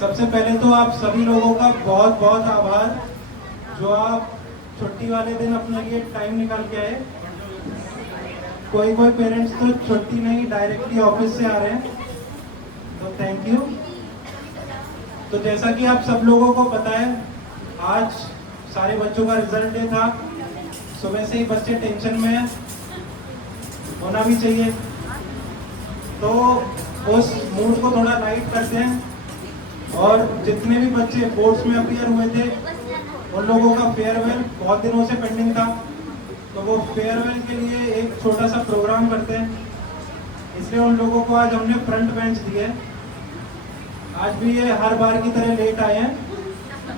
सबसे पहले तो आप सभी लोगों का बहुत बहुत आभार जो आप छुट्टी वाले दिन अपने लिए टाइम निकाल के आए। कोई कोई पेरेंट्स तो छुट्टी नहीं डायरेक्टली ऑफिस से आ रहे हैं, तो थैंक यू। तो जैसा कि आप सब लोगों को पता है, आज सारे बच्चों का रिजल्ट डे था। सुबह से ही बच्चे टेंशन में हैं, होना भी चाहिए। तो उस मूड को थोड़ा लाइट करते हैं और जितने भी बच्चे बोर्ड्स में अपीयर हुए थे उन लोगों का फेयरवेल बहुत दिनों से पेंडिंग था, तो वो फेयरवेल के लिए एक छोटा सा प्रोग्राम करते हैं। इसलिए उन लोगों को आज हमने फ्रंट बेंच दिए। आज भी ये हर बार की तरह लेट आए हैं,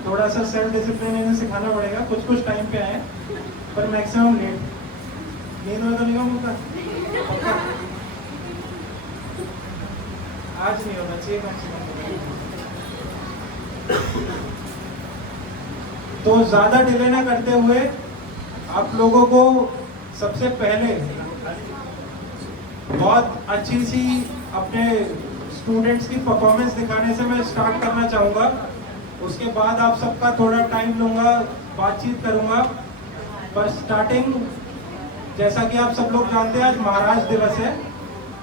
थोड़ा सा सेल्फ डिसिप्लिन इन्हें सिखाना पड़ेगा। कुछ कुछ टाइम पे आए हैं पर मैक्सिमम लेट। नींद में तो नहीं होगा, आज नहीं होना चाहिए मैक्सिमम। तो ज्यादा डिले ना करते हुए आप लोगों को सबसे पहले बहुत अच्छी सी अपने स्टूडेंट्स की परफॉर्मेंस दिखाने से मैं स्टार्ट करना चाहूँगा। उसके बाद आप सबका थोड़ा टाइम लूँगा, बातचीत करूँगा। पर स्टार्टिंग, जैसा कि आप सब लोग जानते हैं, आज महाराज दिवस है।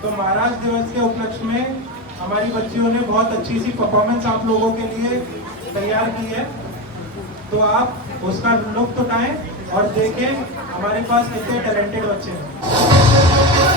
तो महाराज दिवस के उपलक्ष्य में हमारी बच्चियों ने बहुत अच्छी सी परफॉर्मेंस आप लोगों के लिए तैयार की है। तो आप उसका लुत्फ उठाएं और देखें हमारे पास कितने टैलेंटेड बच्चे हैं।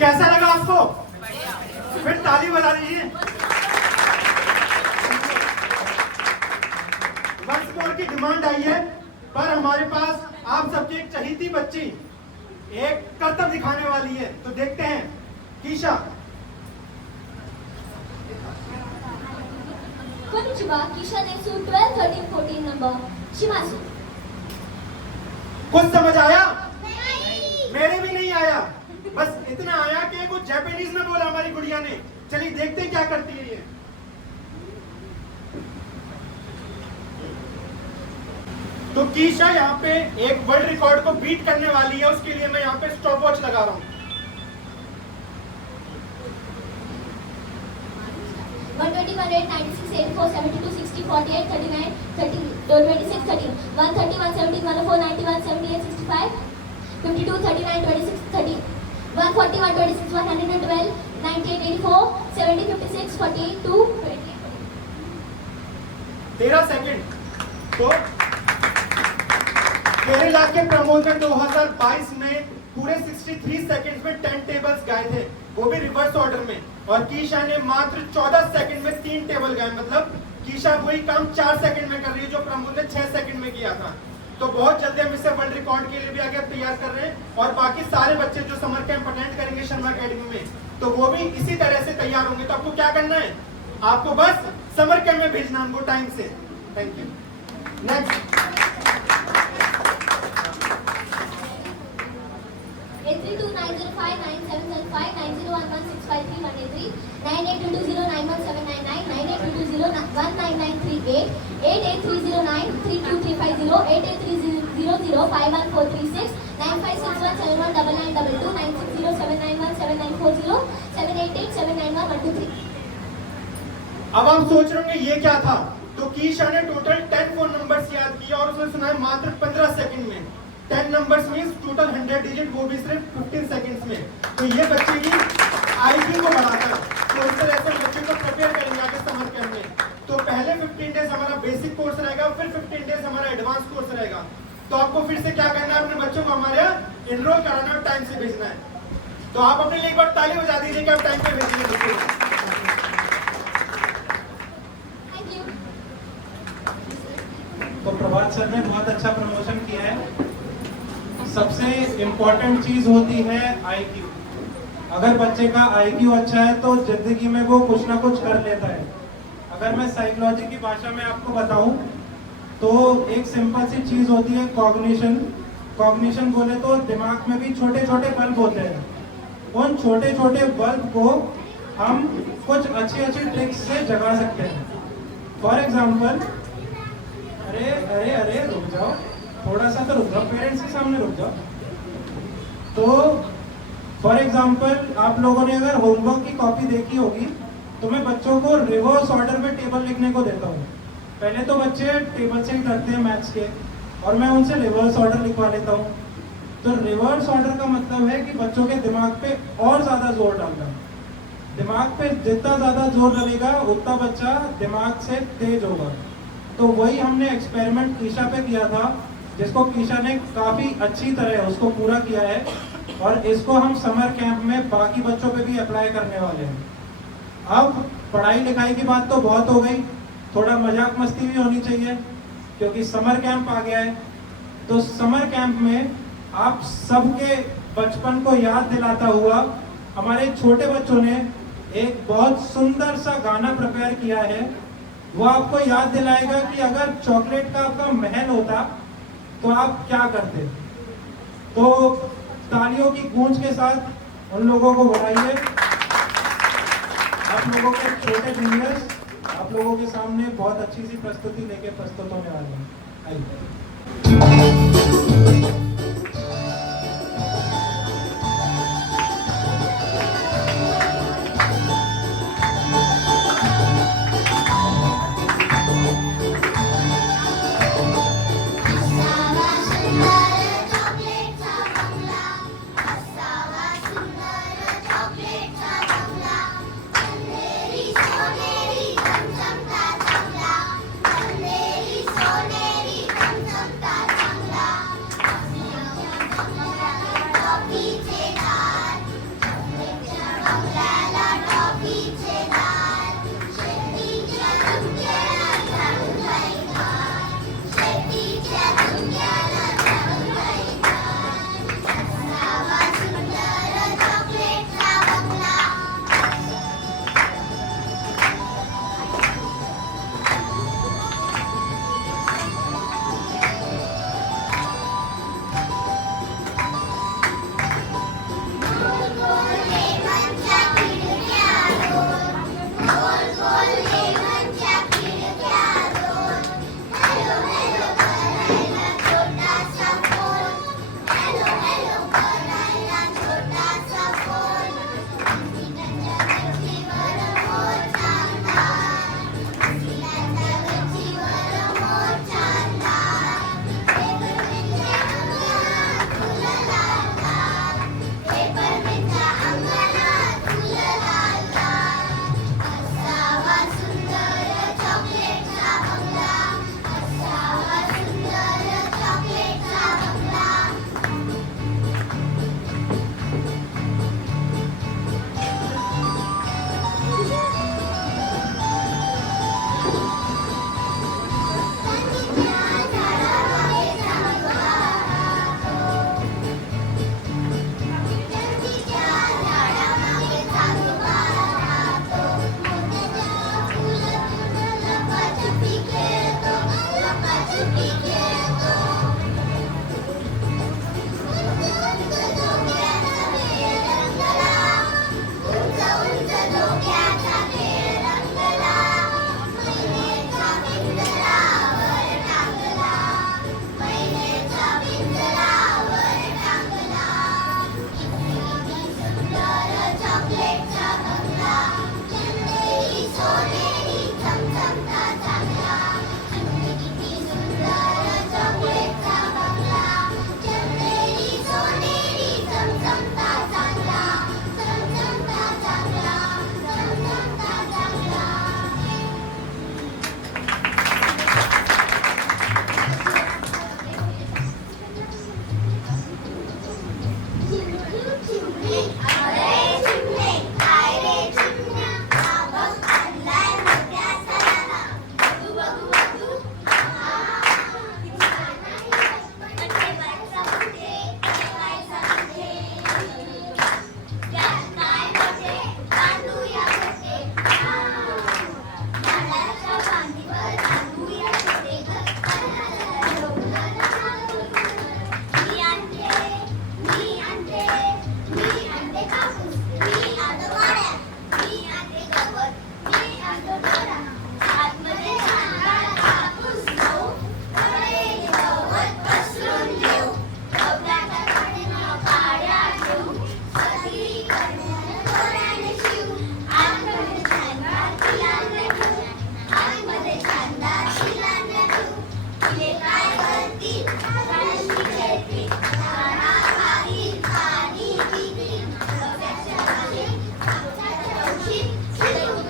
कैसा लगा आपको? फिर ताली बजा दीजिए। वंस मोर की डिमांड आई है, पर हमारे पास आप सबकी एक चहीती बच्ची एक करतब दिखाने वाली है। तो देखते हैं। कीशा। Konnichiwa, Kisha Nesu 12, 13, 14 number. Shimazu. कुछ समझ आया? नहीं। मेरे भी नहीं आया। बस इतना आया कि कुछ जापानीज में बोला हमारी गुड़िया ने। चलिए देखते हैं क्या करती है ये। तो कीशा यहाँ पे एक वर्ल्ड रिकॉर्ड को बीट करने वाली है, उसके लिए मैं यहाँ पे स्टॉप वॉच लगा रहा हूँ। 120, 108, 96, 84, 72, 60, 48, 39, 30, 26, 13, 130, 117, 104, 91, 78, 65, 52, 39, 26, 30, 140, 126, 112, 98, 84, 70, 56, 42, 28. 13 सेकंड। तो केरला के प्रमोद में 2022 में पूरे 63 सेकंड्स में 10 टेबल्स गाए थे, वो भी रिवर्स ऑर्डर में। और कीशा ने मात्र 14 सेकंड में 3 टेबल गाए। मतलब कीशा वही काम 4 सेकंड में कर रही है जो प्रमोद ने 6 सेकंड में किया था। तो बहुत जल्दी हम इसे वर्ल्ड रिकॉर्ड के लिए भी आगे तैयार कर रहे हैं और बाकी सारे बच्चे जो समर कैंप अटेंड करेंगे शर्मा एकेडमी में तो वो भी इसी तरह से तैयार होंगे। तो आपको क्या करना है, आपको बस समर कैंप में भेजना हमको टाइम से। Thank you. नेक्स्ट 83290597759011653183 9822091799 9822019938 8830932350 8830051436 9561719922 9607917940 788791123। अब आप सोच रहे होंगे ये क्या था, तो कीशा ने टोटल 10 फोन नंबर्स याद किए और उसने सुना है मात्र 15 सेकंड में। 10 नंबर्स मींस टोटल 100 डिजिट, वो भी सिर्फ 15 सेकंड्स में। तो ये बच्चे की आईक्यू को बढ़ाता है। तो इस तरह से बच्चे को प्रिपेयर करेंगे आगे समर कैंप में। तो पहले 15 डेज हमारा बेसिक कोर्स रहेगा, फिर 15 डेज हमारा एडवांस कोर्स रहेगा। तो आपको फिर से क्या करना है, अपने बच्चों को हमारे यहाँ एनरोल कराना और टाइम से भेजना है। तो आप अपने लिए एक बार ताली बजा दीजिए कि आप टाइम पे भेजिए बच्चों को। तो प्रभात सर ने बहुत अच्छा प्रमोशन किया है। सबसे इम्पोर्टेंट चीज होती है आईक्यू। अगर बच्चे का आईक्यू अच्छा है तो जिंदगी में वो कुछ ना कुछ कर लेता है। अगर मैं साइकोलॉजी की भाषा में आपको बताऊं तो एक सिंपल सी चीज होती है कॉग्निशन। कॉग्निशन बोले तो दिमाग में भी छोटे छोटे बल्ब होते हैं। उन छोटे छोटे बल्ब को हम कुछ अच्छी अच्छी ट्रिक्स से जगा सकते हैं। फॉर एग्जाम्पल, अरे अरे अरे रुक जाओ, थोड़ा सा तो रुक जाओ, पेरेंट्स के सामने रुक जाओ। तो फॉर एग्जाम्पल आप लोगों ने अगर होमवर्क की कॉपी देखी होगी तो मैं बच्चों को रिवर्स ऑर्डर में टेबल लिखने को देता हूँ। पहले तो बच्चे टेबल से ही करते हैं मैथ्स के और मैं उनसे रिवर्स ऑर्डर लिखवा लेता हूँ। तो रिवर्स ऑर्डर का मतलब है कि बच्चों के दिमाग पे और ज्यादा जोर डालना। दिमाग पे जितना ज्यादा जोर डलेगा उतना बच्चा दिमाग से तेज होगा। तो वही हमने एक्सपेरिमेंट कीशा पे किया था, जिसको कीशा ने काफी अच्छी तरह उसको पूरा किया है और इसको हम समर कैंप में बाकी बच्चों पे भी अप्लाई करने वाले हैं। अब पढ़ाई लिखाई की बात तो बहुत हो गई, थोड़ा मजाक मस्ती भी होनी चाहिए क्योंकि समर कैंप आ गया है। तो समर कैंप में आप सबके बचपन को याद दिलाता हुआ हमारे छोटे बच्चों ने एक बहुत सुंदर सा गाना प्रिपेयर किया है। वो आपको याद दिलाएगा कि अगर चॉकलेट का आपका महल होता तो आप क्या करते। तो तालियों की गूंज के साथ उन लोगों को बुलाइए। आप लोगों के छोटे जूनियर्स आप लोगों के सामने बहुत अच्छी सी प्रस्तुति लेके प्रस्तुत होने वाले हैं। आइए।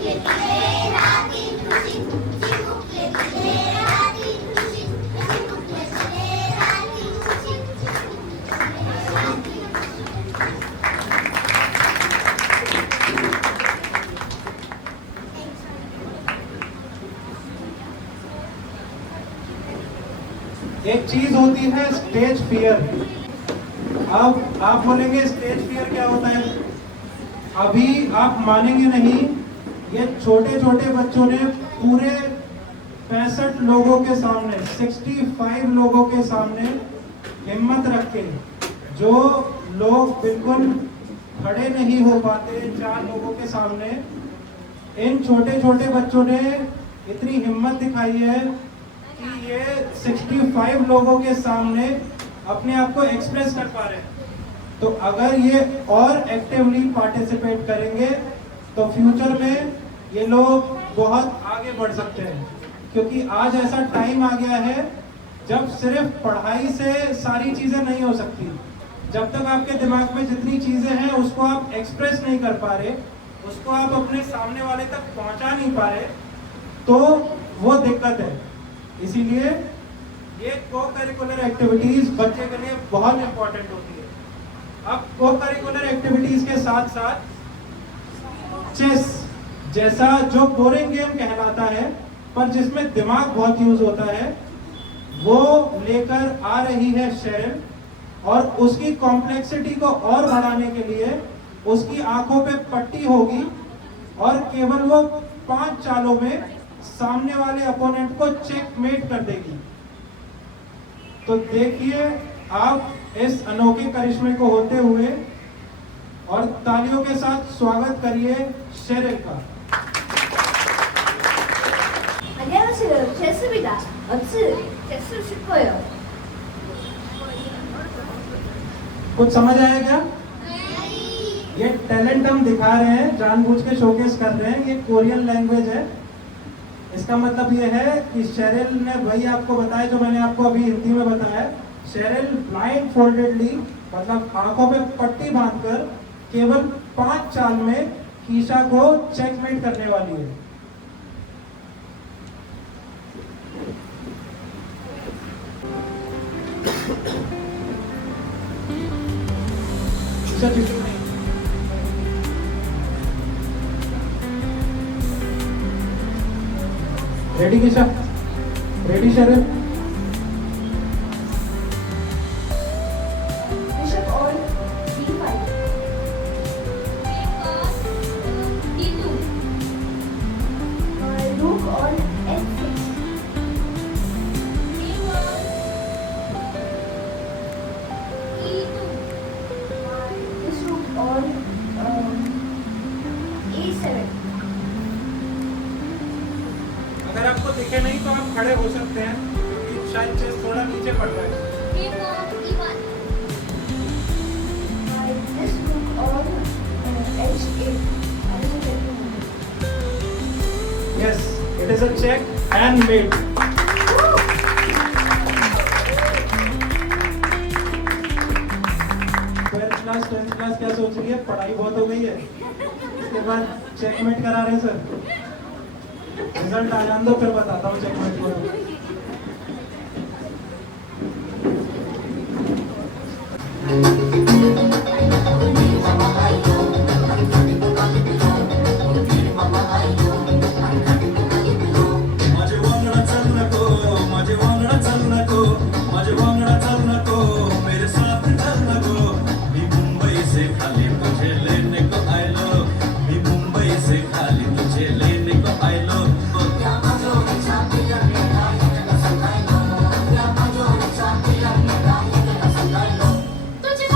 एक चीज होती है स्टेज फियर। अब आप बोलेंगे स्टेज फियर क्या होता है? अभी आप मानेंगे नहीं, ये छोटे छोटे बच्चों ने पूरे 65 लोगों के सामने, 65 लोगों के सामने हिम्मत रख के, जो लोग बिल्कुल खड़े नहीं हो पाते 4 लोगों के सामने, इन छोटे छोटे बच्चों ने इतनी हिम्मत दिखाई है कि ये 65 लोगों के सामने अपने आप को एक्सप्रेस कर पा रहे हैं। तो अगर ये और एक्टिवली पार्टिसिपेट करेंगे तो फ्यूचर में ये लोग बहुत आगे बढ़ सकते हैं, क्योंकि आज ऐसा टाइम आ गया है जब सिर्फ पढ़ाई से सारी चीजें नहीं हो सकती। जब तक आपके दिमाग में जितनी चीजें हैं उसको आप एक्सप्रेस नहीं कर पा रहे, उसको आप अपने सामने वाले तक पहुंचा नहीं पा रहे, तो वो दिक्कत है। इसीलिए ये को करिकुलर एक्टिविटीज बच्चे के लिए बहुत इंपॉर्टेंट होती है। अब को करिकुलर एक्टिविटीज के साथ साथ चेस जैसा जो बोरिंग गेम कहलाता है पर जिसमें दिमाग बहुत यूज होता है, वो लेकर आ रही है शेरिल, और उसकी कॉम्प्लेक्सिटी को और बढ़ाने के लिए उसकी आंखों पे पट्टी होगी और केवल वो 5 चालों में सामने वाले अपोनेंट को चेकमेट कर देगी। तो देखिए आप इस अनोखे करिश्मे को होते हुए, और तालियों के साथ स्वागत करिए शेरिल का। 안녕하세요. 제스입니다. 어츠 제스 칠 거예요. कुछ समझ आया क्या? ये टैलेंट हम दिखा रहे हैं, जानबूझ के शोकेस कर रहे हैं। ये कोरियन लैंग्वेज है। इसका मतलब ये है कि शेरिल ने वही आपको बताया जो मैंने आपको अभी हिंदी में बताया। शेरिल ब्लाइंड फोल्डेडली, मतलब आंखों पे पट्टी बांधकर केवल 5 चाल में कीशा को चेकमेट करने वाली है। Ready Keisha? Ready Cheryl? Bishop on D5. D2. Rook on F6. D1. E2. This rook on E7. अगर आपको दिखे नहीं तो आप खड़े हो सकते हैं, क्योंकि शायद चेस थोड़ा नीचे पड़ रहा है। D4. E1. This rook on H8. Yes, it is a check and mate. Twelfth class 10th class क्या सोच रही है? पढ़ाई बहुत हो गई है, इसके बाद चेकमेट करा रहे हैं सर। रिजल्ट आ जान दो फिर बताता हूँ चेकमेट को। तुझे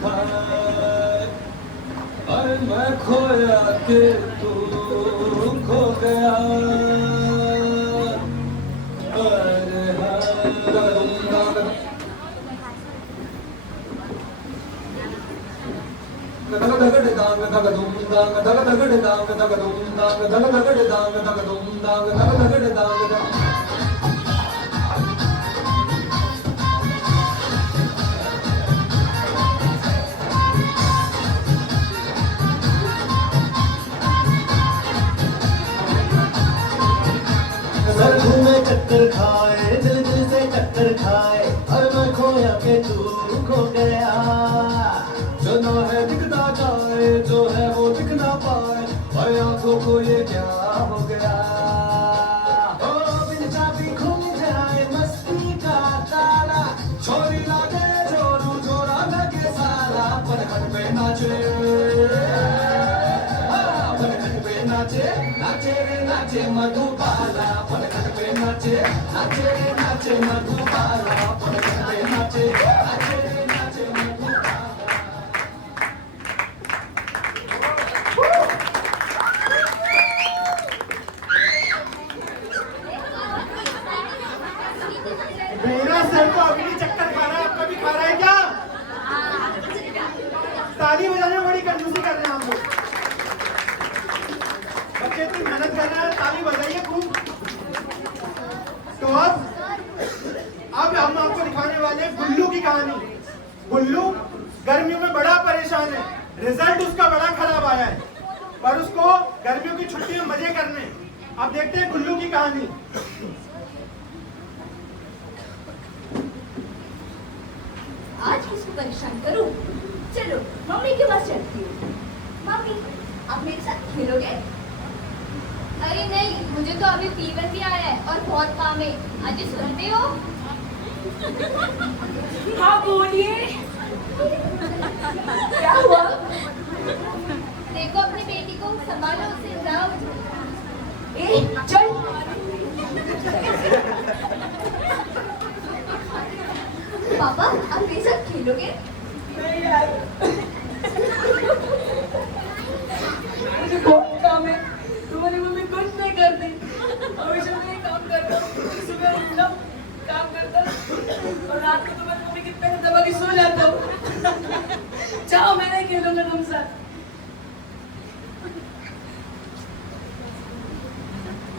खाए और मैं खोया के तू खो गया अरे हाँ सर घूमे चक्कर खाए दिल दिल से टक्कर खाए और मैं खोया के तू खो गया जो ना है दिखता जाए जो है वो दिख ना पाए और आंखों को ये क्या हो गया ओ बिन चाबी खुल जाए मस्ती का ताला छोरी लागे जोरू जोरा लगे साला पलखट पे नाचे पलखट पे नाचे नाचे रे नाचे मधुबाला पलखट पे नाचे रे नाचे मधुबाला पलखट पे नाचे रे नाचे मधुबाला मेरा सर तो अभी भी चक्कर खा रहा है, आपका भी खा रहा है क्या? ताली बजाने में बड़ी कंजूसी कर रहे हैं हम लोग। बच्चे इतनी मेहनत कर रहे हैं, ताली बजाइए खूब। तो अब हम आपको दिखाने वाले हैं गुल्लू की कहानी। गुल्लू गर्मियों में बड़ा परेशान है, रिजल्ट उसका बड़ा खराब आया है, पर उसको गर्मियों की छुट्टी में मजे करने। अब देखते हैं गुल्लू की कहानी। आज किसको परेशान करूं? चलो मम्मी के पास चलती हूँ। मम्मी, आप मेरे साथ खेलोगे? अरे नहीं, मुझे तो अभी फीवर भी आया है और बहुत काम है। आज सुनते हो? हाँ बोलिए। क्या हुआ? देखो अपनी बेटी को संभालो, उसे जाओ। ए, चल। पापा, आप मेरे साथ खेलोगे? नहीं यार। मुझे बहुत काम है। तुम्हारी मम्मी कुछ नहीं करती। हमेशा मैं काम करता हूँ। सुबह उठता हूँ, काम करता हूँ और रात को तुम्हारी मम्मी के पैर दबा के सो जाता हूँ। जाओ, मैं नहीं खेलूंगा तुम साथ।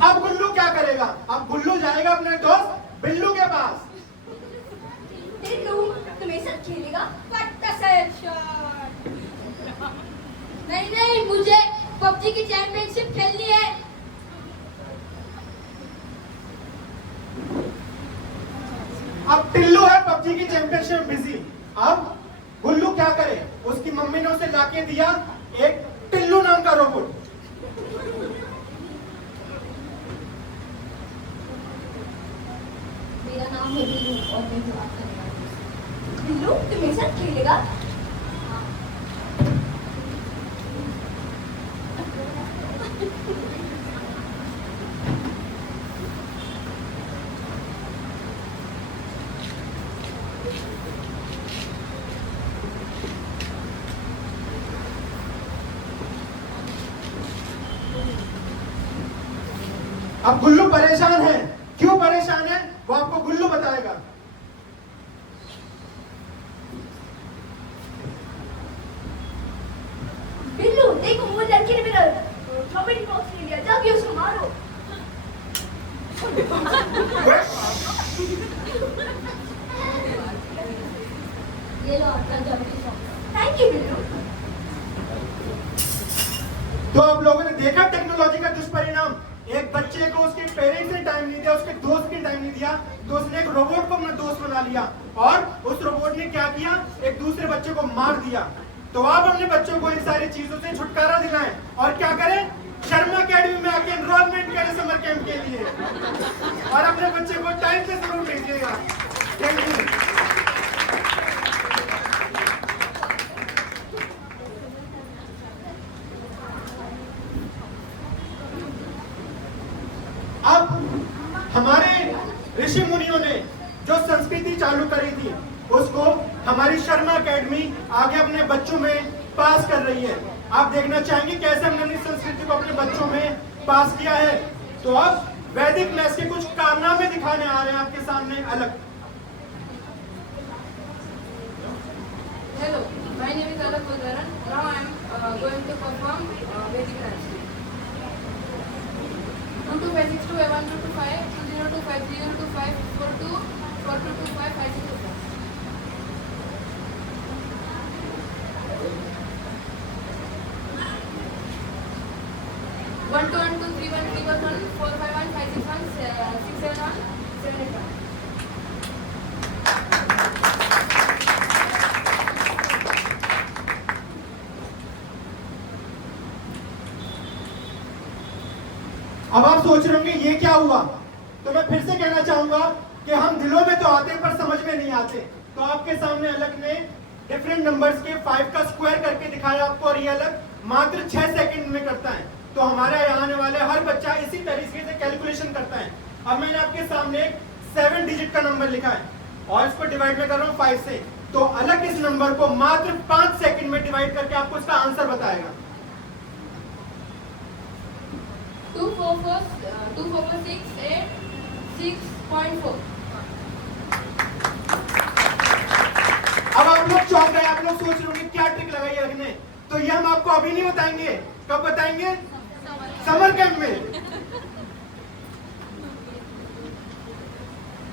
अब गुल्लू क्या करेगा? अब गुल्लू जाएगा अपने दोस्त बिल्लू के पास। बिल्लू, तू मेरे साथ खेलेगा? नहीं नहीं, मुझे पबजी की चैंपियनशिप खेलनी है। अब टिल्लू है पबजी की चैंपियनशिप में बिजी। अब गुल्लू क्या करे? उसकी मम्मी ने उसे लाके दिया एक टिल्लू नाम का रोबोट। मेरा नाम है बिल्लू और मैं जवाब करेगा। बिल्लू, तू मेरे साथ खेलेगा? अब गुल्लू परेशान है। क्यों परेशान है वो आपको गुल्लू बताएगा। बिल्लू, देखो वो लड़की ने मेरा चॉकलेट बॉक्स ले लिया। जाके उसको मारो। ये लो आपका जबरी सॉन्ग। Thank you Billu. तो आप लोगों ने देखा टेक्नोलॉजी का दुष्परिणाम। एक बच्चे को उसके पेरेंट्स ने टाइम नहीं दिया, उसके दोस्त ने टाइम नहीं दिया, तो उसने एक रोबोट को अपना दोस्त बना लिया और उस रोबोट ने क्या किया? एक दूसरे बच्चे को मार दिया। तो आप अपने बच्चों को इन सारी चीजों से छुटकारा दिलाएं और क्या करें? शर्मा अकेडमी में आके एनरोलमेंट करें समर कैंप के लिए और अपने बच्चे को टाइम से जरूर भेजिएगा। Thank you. अब हमारे ऋषि मुनियों ने जो संस्कृति चालू करी थी उसको हमारी शर्मा एकेडमी आगे अपने बच्चों में पास कर रही है। आप देखना चाहेंगे कैसे हमने अपनी संस्कृति को अपने बच्चों में पास किया है। तो अब वैदिक मैथ्स के कुछ कारनामे दिखाने आ रहे हैं आपके सामने अलग। Hello, my name is Alak Kulkaran. Now I am going to perform Vedic dance. 2256 125 2025 3025 42 4225 5625. 1 2 1 2 3 1 3 1 1 4 5 1 5 6 1 6 7 1 7 8 1. अब आप सोच रहे होंगे ये क्या हुआ। तो मैं फिर से कहना चाहूंगा कि हम दिलों में तो आते हैं पर समझ में नहीं आते। तो आपके सामने अलग ने डिफरेंट नंबर्स के 5 का स्क्वायर करके दिखाया आपको, और ये अलग मात्र 6 सेकंड में करता है। तो हमारे यहाँ आने वाले हर बच्चा इसी तरीके से कैलकुलेशन करता है। अब मैंने आपके सामने 7 डिजिट का नंबर लिखा है और इसको डिवाइड में कर रहा हूँ 5 से। तो अलग इस नंबर को मात्र 5 सेकंड में डिवाइड करके आपको इसका आंसर बताएगा। 2 4 4 6 8 6.4. अब आप लोग चौंक गए, आप लोग सोच रहे होंगे क्या ट्रिक लगाई है ने। तो ये हम आपको अभी नहीं बताएंगे, कब बताएंगे? समर कैंप में।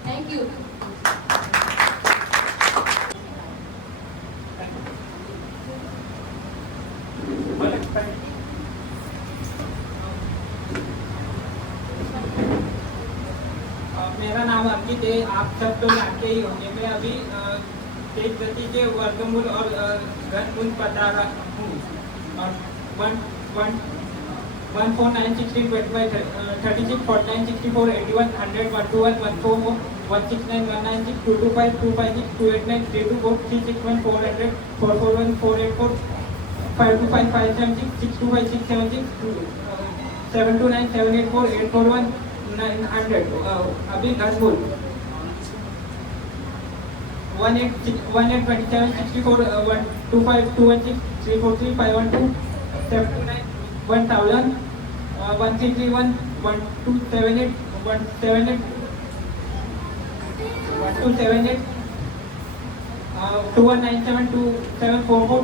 Thank you. मेरा नाम अंकित है, आप सब लोग जानते ही होंगे। मैं अभी तेज गति के वर्गमूल और घनमूल बता रहा हूँ। और 1 4 9 16 25 36 49 64 81 100 121 144 169 196 225 256 289 324 361 400 441 484 525 576 625 676 729 784 841 900। अभी घनमूल 1827 64 125 216 343 512 729 1000 1331 1278 178 1278 2197 2744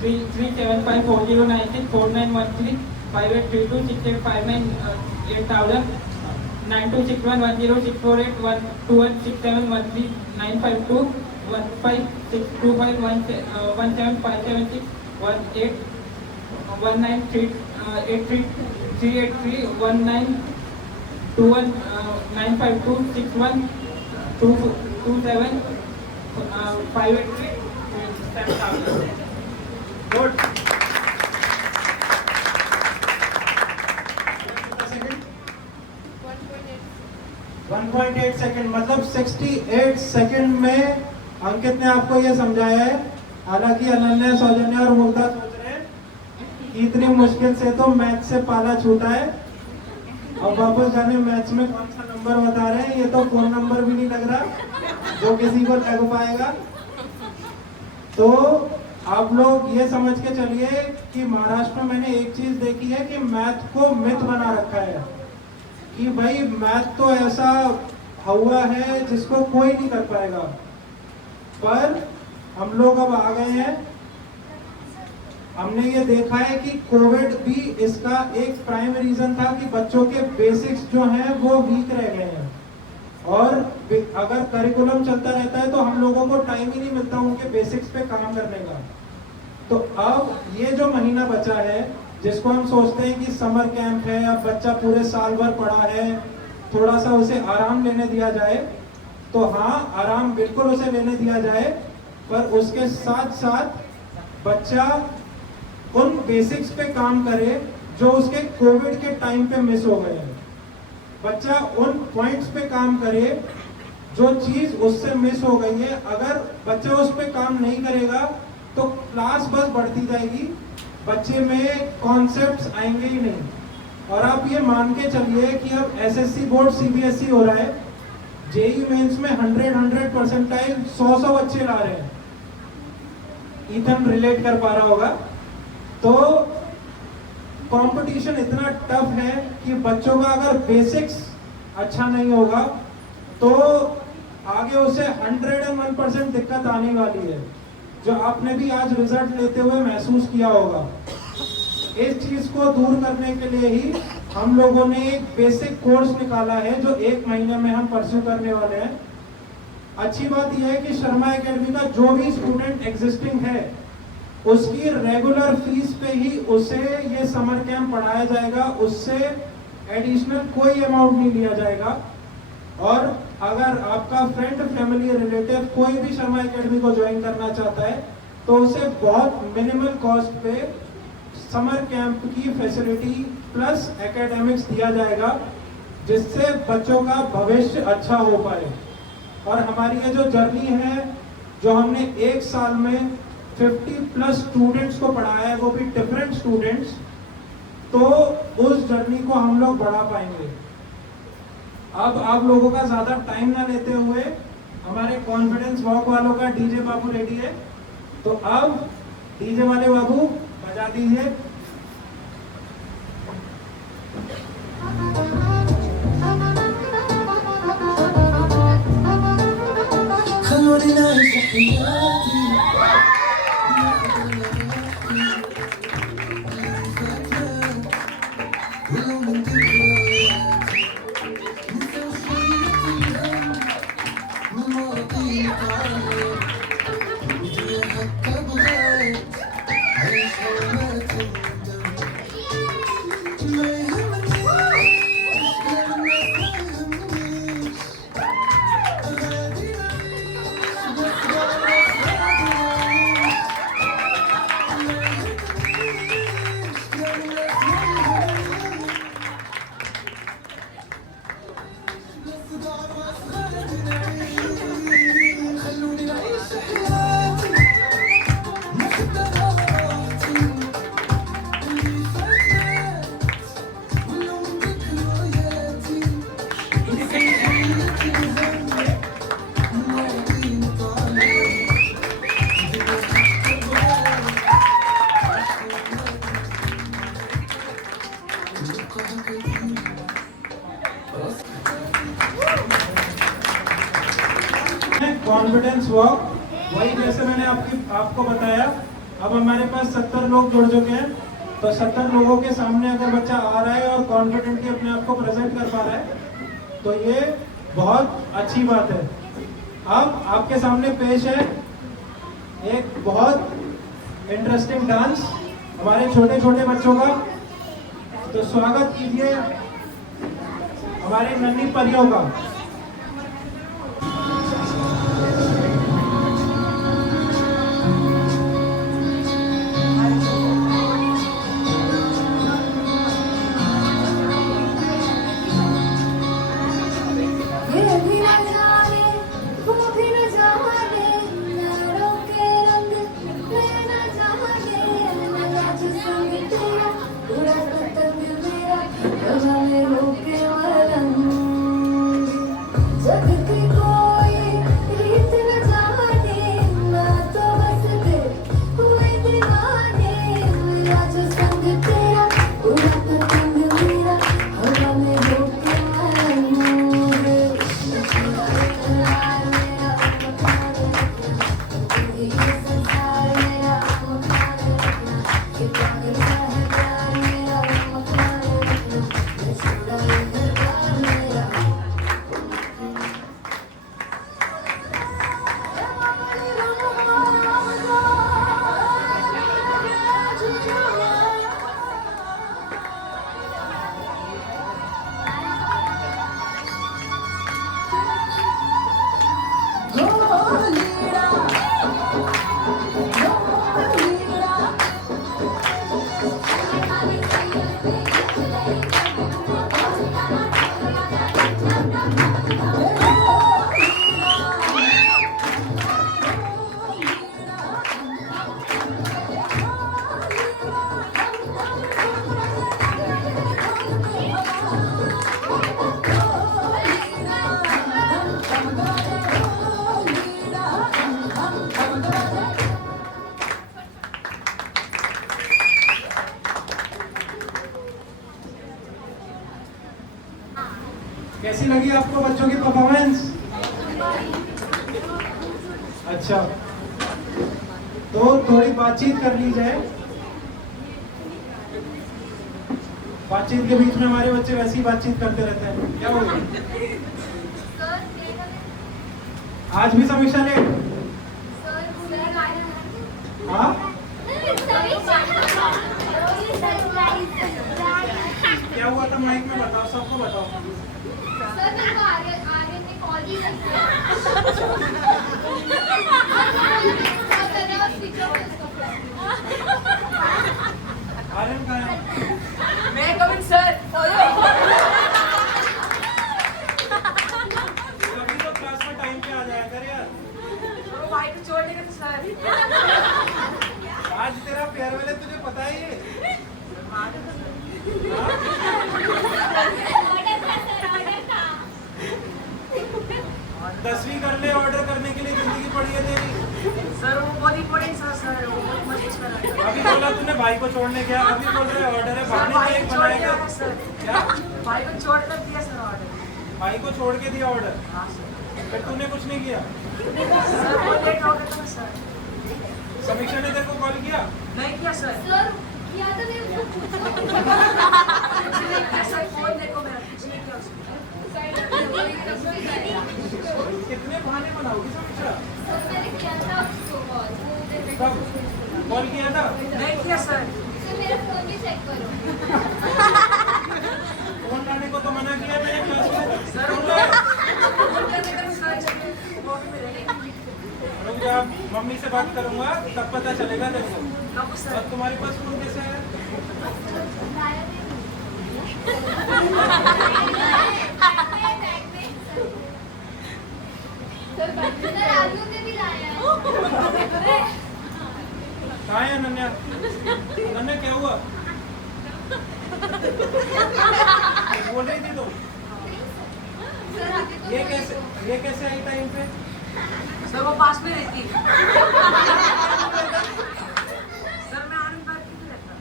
3375 4096 4913 5832 6859 8000 9261 10648 12167 13952 15625 17576 18 193 383 19 21 952 61 227 583 7000. गुड। 1.8 सेकंड, मतलब 68 सेकंड में अंकित ने आपको ये समझाया है। हालांकि अनन्या, सौजन्या और मुग्धा सोच रहे हैं कि इतनी मुश्किल से तो मैथ से पाला छूटा है, और वापस जाने मैथ्स में कौन सा नंबर बता रहे हैं। ये तो फोन नंबर भी नहीं लग रहा जो किसी को लग पाएगा। तो आप लोग ये समझ के चलिए कि महाराष्ट्र में मैंने एक चीज देखी है कि मैथ को मिथ बना रखा है कि भाई मैथ तो ऐसा हुआ है जिसको कोई नहीं कर पाएगा। पर हम लोग अब आ गए हैं। हमने ये देखा है कि कोविड भी इसका एक प्राइम रीजन था कि बच्चों के बेसिक्स जो हैं वो वीक रह गए हैं, और अगर करिकुलम चलता रहता है तो हम लोगों को टाइम ही नहीं मिलता उनके बेसिक्स पे काम करने का। तो अब ये जो महीना बचा है जिसको हम सोचते हैं कि समर कैंप है, अब बच्चा पूरे साल भर पढ़ा है, थोड़ा सा उसे आराम लेने दिया जाए, तो हाँ आराम बिल्कुल उसे लेने दिया जाए, पर उसके साथ साथ बच्चा उन बेसिक्स पे काम करे जो उसके कोविड के टाइम पे मिस हो गए हैं। बच्चा उन पॉइंट्स पे काम करे जो चीज उससे मिस हो गई है। अगर बच्चा उस पे काम नहीं करेगा तो क्लास बस बढ़ती जाएगी, बच्चे में कॉन्सेप्ट्स आएंगे ही नहीं। और आप ये मान के चलिए कि अब एसएससी बोर्ड सीबीएसई हो रहा है, जेई मेंस में 100 परसेंटाइल 100 बच्चे ला रहे हैं, ईथन रिलेट कर पा रहा होगा। तो कंपटीशन इतना टफ है कि बच्चों का अगर बेसिक्स अच्छा नहीं होगा तो आगे उसे 101% दिक्कत आने वाली है, जो आपने भी आज रिजल्ट लेते हुए महसूस किया होगा। इस चीज को दूर करने के लिए ही हम लोगों ने एक बेसिक कोर्स निकाला है जो 1 महीने में हम परस्यू करने वाले हैं। अच्छी बात यह है कि शर्मा एकेडमी का जो भी स्टूडेंट एग्जिस्टिंग है उसकी रेगुलर फीस पे ही उसे ये समर कैंप पढ़ाया जाएगा, उससे एडिशनल कोई अमाउंट नहीं लिया जाएगा। और अगर आपका फ्रेंड, फैमिली, रिलेटिव कोई भी शर्मा एकेडमी को ज्वाइन करना चाहता है तो उसे बहुत मिनिमल कॉस्ट पे समर कैंप की फैसिलिटी प्लस एकेडमिक्स दिया जाएगा, जिससे बच्चों का भविष्य अच्छा हो पाए। और हमारी ये जो जर्नी है, जो हमने 1 साल में 50+ स्टूडेंट्स को पढ़ाया है, वो भी डिफरेंट स्टूडेंट्स, तो उस जर्नी को हम लोग बढ़ा पाएंगे। अब आप लोगों का ज्यादा टाइम ना लेते हुए हमारे कॉन्फिडेंस वॉक वालों का डीजे बाबू रेडी है, तो अब डीजे वाले बाबू बजा दीजिए। कॉन्फिडेंस वॉक, वही जैसे मैंने आपको बताया। अब हमारे पास 70 लोग जुड़ चुके हैं, तो 70 लोगों के सामने अगर बच्चा आ रहा है और कॉन्फिडेंटली अपने आप को प्रेजेंट कर पा रहा है तो ये बहुत अच्छी बात है। अब आपके सामने पेश है एक बहुत इंटरेस्टिंग डांस हमारे छोटे छोटे बच्चों का। तो स्वागत कीजिए हमारे नन्ही परियों का। कैसी लगी आपको बच्चों की परफॉर्मेंस? अच्छा, तो थोड़ी बातचीत कर ली जाए। बातचीत के बीच में हमारे बच्चे वैसे ही बातचीत करते रहते हैं। क्या हो गया? आज भी समीक्षा लेट? हाँ, क्या हुआ था माइक में बताओ, सबको बताओ। आर्यन कहाँ है? मैं कमिंग सर। कभी तो क्लास में टाइम पे आ जाया कर यार। वो भाई को छोड़ देगा तो सर। आज तेरा फेयरवेल है, तुझे पता ही है? हाँ? 10वीं कर ले, ऑर्डर करने के लिए जिंदगी पड़ी है तेरी। सर वो बहुत इंपॉर्टेंट सर वो बहुत मस्त कर। अभी बोला तूने भाई को छोड़ने गया, अभी बोल रहे ऑर्डर है, सर भाई भाई ने को एक छोड़ बनाएगा। दिया सर। क्या? भाई को छोड़ कर दिया सर ऑर्डर। भाई को छोड़ के दिया ऑर्डर, हाँ सर। फिर तूने कुछ नहीं किया? सर वो लेट हो गया था सर। समीक्षा ने तेरे को कॉल किया? नहीं किया सर। सर फोन देखो मेरा कुछ नहीं किया उसने। कितने बहाने बनाओगी समीक्षा? कब कॉल किया था? नहीं किया सर। फोन लाने को तो मना किया मैंने क्लास में। सर वो भी मिलेगा। रुक जा, मम्मी से बात करूंगा तब पता चलेगा तेरे को। कब और सर? तुम्हारे पास फोन कैसे है? कहाँ है अनन्या? अनन्या क्या हुआ? बोल रही थी तो ये कैसे आई टाइम पे? सर वो पास में रहती। सर मैं आनंद पार्क में रहता।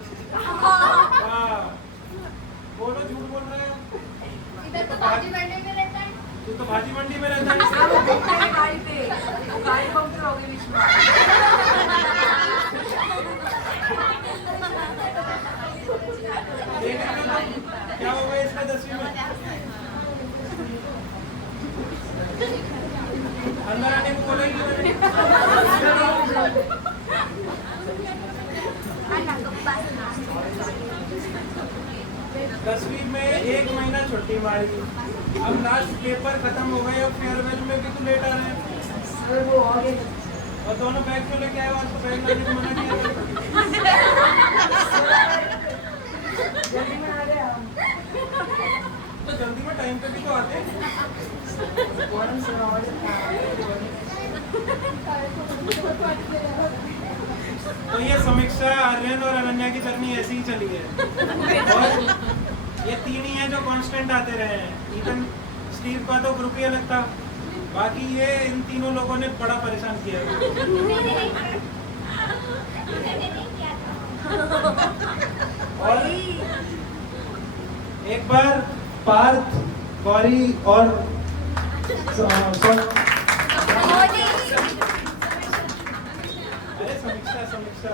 वाह, बोलो झूठ बोल रहे हो। तू तो भाजी मंडी में रहता है। सर वो घूमते हैं गाड़ी पे। गाड़ी पंक्चर हो गई बीच में। देख रहे हो तुम? क्या हो गया इसका 10वीं में? अंदर आने को बोलेगी मैंने। 10वीं में 1 महीना छुट्टी मारी, अब लास्ट पेपर खत्म हो गए, अब फेयरवेल में भी तू लेट आ रहे हैं। सर वो आ गए। और दोनों बैग क्यों लेके आए हो? आज तो बैग लाने को मना किया था। जल्दी में आ गया। तो जल्दी में टाइम पे भी तो आते। कौन सर ऑर्डर तो ये समीक्षा, आर्यन और अनन्या की जर्नी ऐसी ही चली है। और ये तीन ही हैं जो कांस्टेंट आते रहे हैं। इवन स्टीव का तो ग्रुप ही अलग था, बाकी ये इन तीनों लोगों ने बड़ा परेशान किया है। और एक बार पार्थ, गौरी और अरे समीक्षा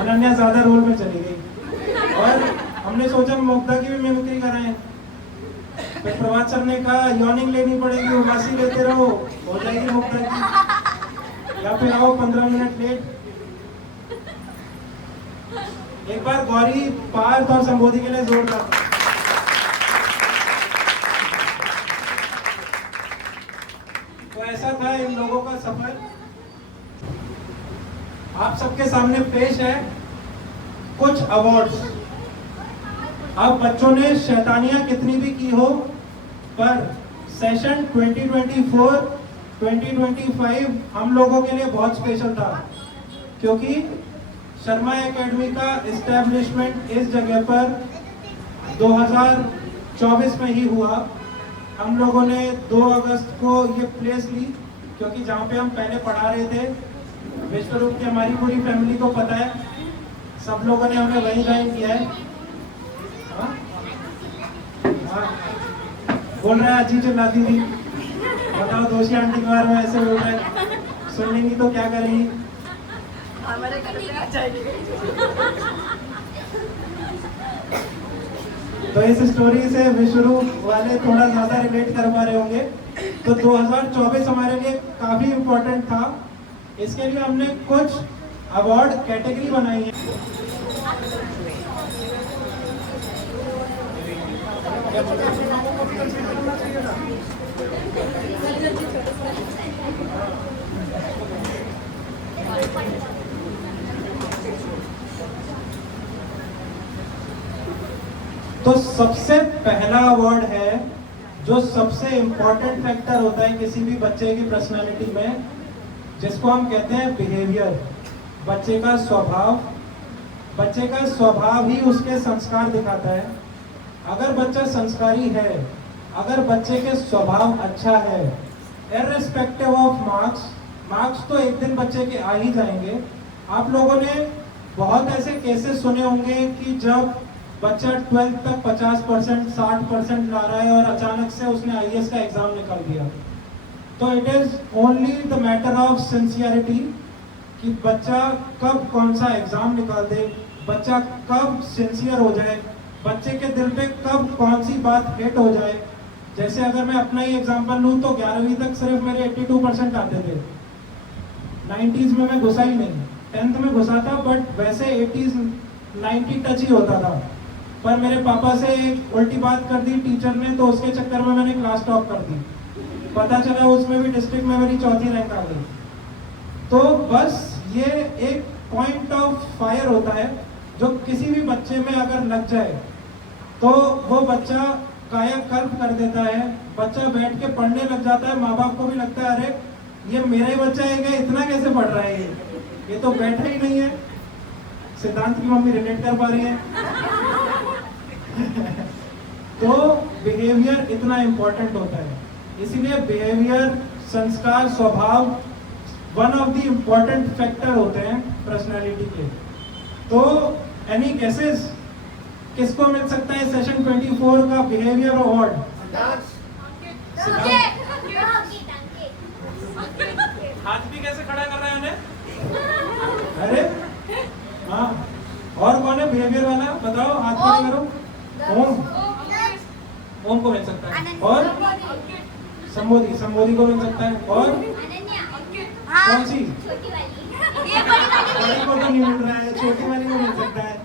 अनन्या ज्यादा रोल में चली गई और हमने सोचा मुग्धा की भी मिमिक्री कराएं। फिर प्रभात सर ने कहा यॉर्निंग लेनी पड़ेगी, उबासी लेते रहो, हो जाएगी मुग्धा की, या फिर आओ 15 मिनट लेट। एक बार गौरी, पार्थ और संबोधि के लिए जोरदार। तो ऐसा था इन लोगों का सफर। आप सबके सामने पेश है कुछ अवार्ड्स। अब बच्चों ने शैतानियां कितनी भी की हो, पर सेशन 2024-2025 हम लोगों के लिए बहुत स्पेशल था, क्योंकि शर्मा एकेडमी का इस्टेब्लिशमेंट इस जगह पर 2024 में ही हुआ। हम लोगों ने 2 अगस्त को ये प्लेस ली, क्योंकि जहाँ पे हम पहले पढ़ा रहे थे, विश्वरूप की हमारी पूरी फैमिली को पता है, सब लोगों ने हमें वहीं ज्वाइन किया है। बोल रहा है अजी चिल्लाती थी। बताओ दोषी आंटी के बारे में ऐसे बोल रहा है, सुन लेंगी तो क्या करेंगी? हमारे घर पे आ जाएगी। तो इस स्टोरी से विश्वरू वाले थोड़ा ज्यादा रिलेट कर पा रहे होंगे। तो 2024 हमारे लिए काफी इम्पोर्टेंट था। इसके लिए हमने कुछ अवार्ड कैटेगरी बनाई है। तो सबसे पहला अवार्ड है जो सबसे इम्पोर्टेंट फैक्टर होता है किसी भी बच्चे की पर्सनालिटी में, जिसको हम कहते हैं बिहेवियर, बच्चे का स्वभाव। बच्चे का स्वभाव ही उसके संस्कार दिखाता है। अगर बच्चा संस्कारी है, अगर बच्चे के स्वभाव अच्छा है, इररिस्पेक्टिव ऑफ मार्क्स तो एक दिन बच्चे के आ ही जाएंगे। आप लोगों ने बहुत ऐसे केसेस सुने होंगे कि जब बच्चा 12th तक 50%, 60% ला रहा है और अचानक से उसने IAS का एग्जाम निकाल दिया। तो it is only the matter of sincerity कि बच्चा कब कौन सा एग्जाम निकाल दे, बच्चा कब सिंसियर हो जाए, बच्चे के दिल पे कब कौन सी बात हिट हो जाए। जैसे अगर मैं अपना ही एग्जांपल लूँ तो 11वीं तक सिर्फ मेरे 82% आते थे। 90s में मैं घुसा ही नहीं, 10th में घुसा था, बट वैसे 80s 90 टच ही होता था। पर मेरे पापा से एक उल्टी बात कर दी टीचर ने, तो उसके चक्कर में मैंने क्लास टॉप कर दी। पता चला उसमें भी डिस्ट्रिक्ट में मेरी 4थी रैंक आ गई। तो बस ये एक पॉइंट ऑफ फायर होता है जो किसी भी बच्चे में अगर लग जाए तो वो बच्चा कायाकल्प कर देता है। बच्चा बैठ के पढ़ने लग जाता है। माँ बाप को भी लगता है अरे ये मेरा ही बच्चा है क्या, इतना कैसे पढ़ रहा है, ये तो बैठा ही नहीं है। सिद्धांत की मम्मी रिलेट कर पा रही है। तो बिहेवियर इतना इंपॉर्टेंट होता है, इसीलिए बिहेवियर, संस्कार, स्वभाव one of the important factor होते हैं पर्सनालिटी के। तो एनी गेसेस किसको मिल सकता है सेशन 24 का बिहेवियर अवार्ड? हाथ भी कैसे खड़ा कर रहा है उन्हें? अरे हाँ, और कौन है बिहेवियर वाला? बताओ, हाथ खड़ा करो। ओम को मिल सकता है, और संबोधि को मिल सकता है, और कौन सी? बड़ी को तो नहीं मिल रहा है, छोटी वाली को मिल सकता है।